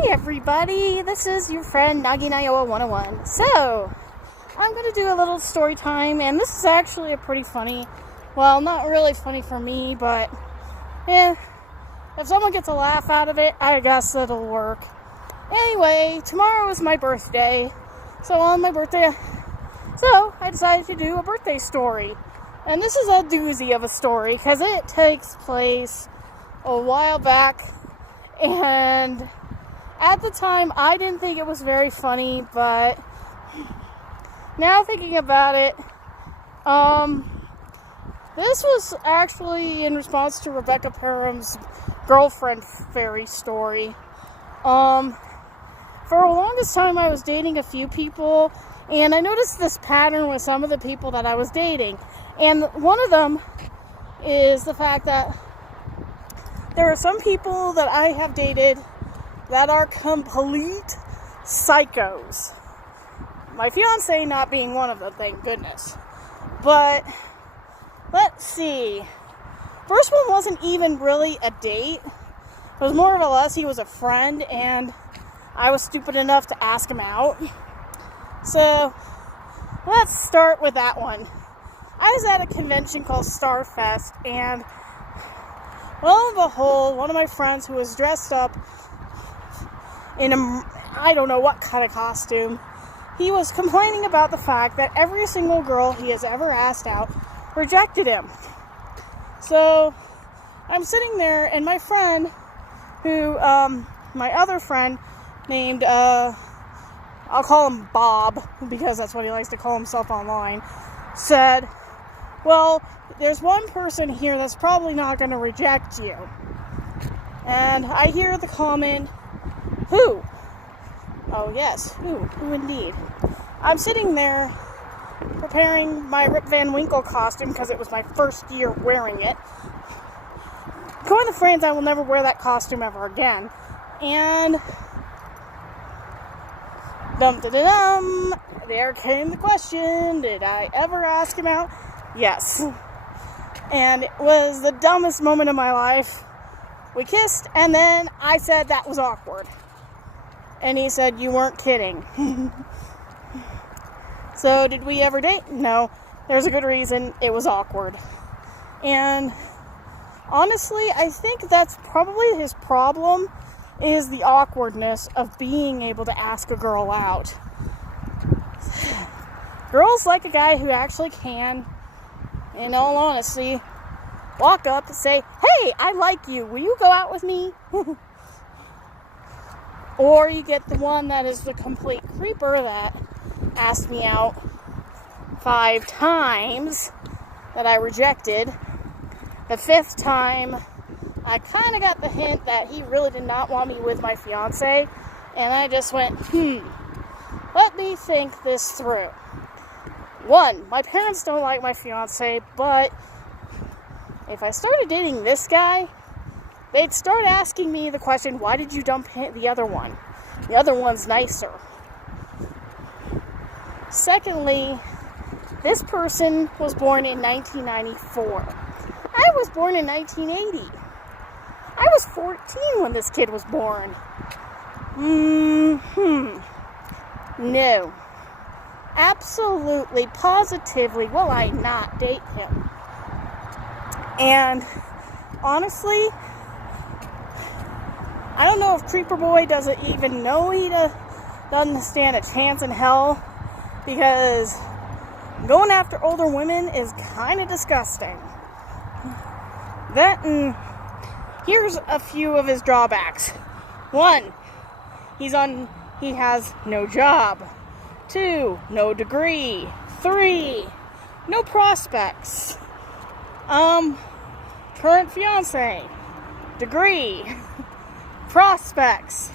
Hey everybody, this is your friend Nagi Naioa 101. So, I'm going to do a little story time, and this is actually a pretty funny, well, not really funny for me, but, if someone gets a laugh out of it, I guess it'll work. Anyway, tomorrow is my birthday, so I decided to do a birthday story. And this is a doozy of a story, because it takes place a while back, and at the time, I didn't think it was very funny, but now thinking about it, this was actually in response to Rebecca Parham's girlfriend fairy story. For the longest time, I was dating a few people, and I noticed this pattern with some of the people that I was dating. And one of them is the fact that there are some people that I have dated that are complete psychos. My fiance not being one of them, thank goodness. But, let's see. First one wasn't even really a date. It was more or less he was a friend, and I was stupid enough to ask him out. So, let's start with that one. I was at a convention called Starfest, and lo and behold, one of my friends who was dressed up in I don't know what kind of costume, he was complaining about the fact that every single girl he has ever asked out rejected him. So, I'm sitting there, and my friend, my other friend, named, I'll call him Bob, because that's what he likes to call himself online, said, well, there's one person here that's probably not going to reject you. And I hear the comment, who? Oh yes, who indeed. I'm sitting there preparing my Rip Van Winkle costume because it was my first year wearing it. Going to France, I will never wear that costume ever again. And dum-da-da-dum, there came the question, did I ever ask him out? Yes. And it was the dumbest moment of my life. We kissed, and then I said that was awkward. And he said, you weren't kidding. So, did we ever date? No. There's a good reason. It was awkward. And honestly, I think that's probably his problem, is the awkwardness of being able to ask a girl out. Girls like a guy who actually can, in all honesty, walk up and say, hey, I like you. Will you go out with me? Or you get the one that is the complete creeper that asked me out 5 times that I rejected. The 5th time, I kind of got the hint that he really did not want me with my fiance. And I just went, let me think this through. 1, my parents don't like my fiance, but if I started dating this guy, they'd start asking me the question, why did you dump the other one? The other one's nicer. Secondly, this person was born in 1994. I was born in 1980. I was 14 when this kid was born. No. Absolutely, positively will I not date him. And honestly, I don't know if Creeper Boy doesn't even know he doesn't stand a chance in hell, because going after older women is kind of disgusting. Here's a few of his drawbacks. 1, he has no job. 2, no degree. 3, no prospects. Current fiance, degree, prospects,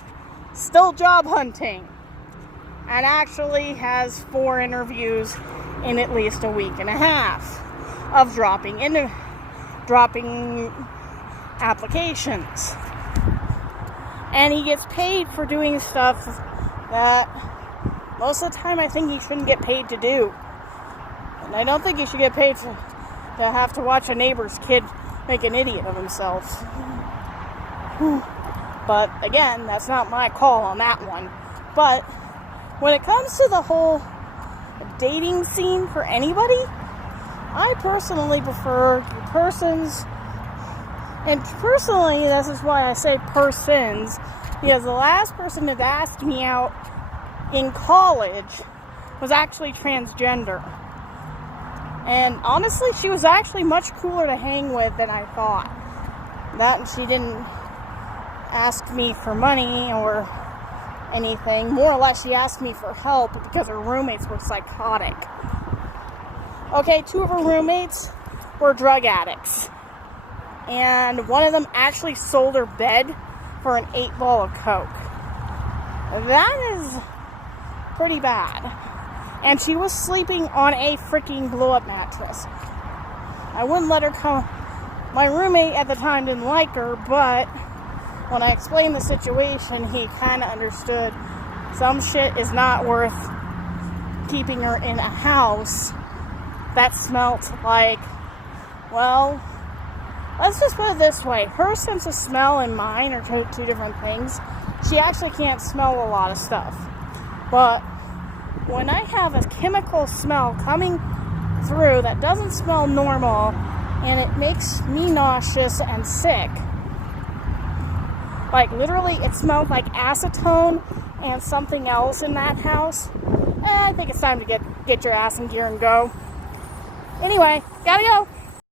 still job hunting, and actually has 4 interviews in at least a week and a half of dropping applications. And he gets paid for doing stuff that most of the time I think he shouldn't get paid to do. And I don't think he should get paid to have to watch a neighbor's kid make an idiot of himself. But again, that's not my call on that one. But when it comes to the whole dating scene for anybody, I personally prefer persons. And personally, this is why I say persons, because the last person that asked me out in college was actually transgender. And honestly, she was actually much cooler to hang with than I thought. That, and she didn't ask me for money or anything. More or less, she asked me for help because her roommates were psychotic. Okay, 2 of her roommates were drug addicts. And one of them actually sold her bed for an 8-ball of Coke. That is pretty bad. And she was sleeping on a freaking blow-up mattress. I wouldn't let her come. My roommate at the time didn't like her, but when I explained the situation, he kind of understood some shit is not worth keeping her in a house that smelt like, well, let's just put it this way. Her sense of smell and mine are two different things. She actually can't smell a lot of stuff. But when I have a chemical smell coming through that doesn't smell normal and it makes me nauseous and sick, like literally it smelled like acetone and something else in that house, I think it's time to get your ass in gear and go. Anyway, gotta go.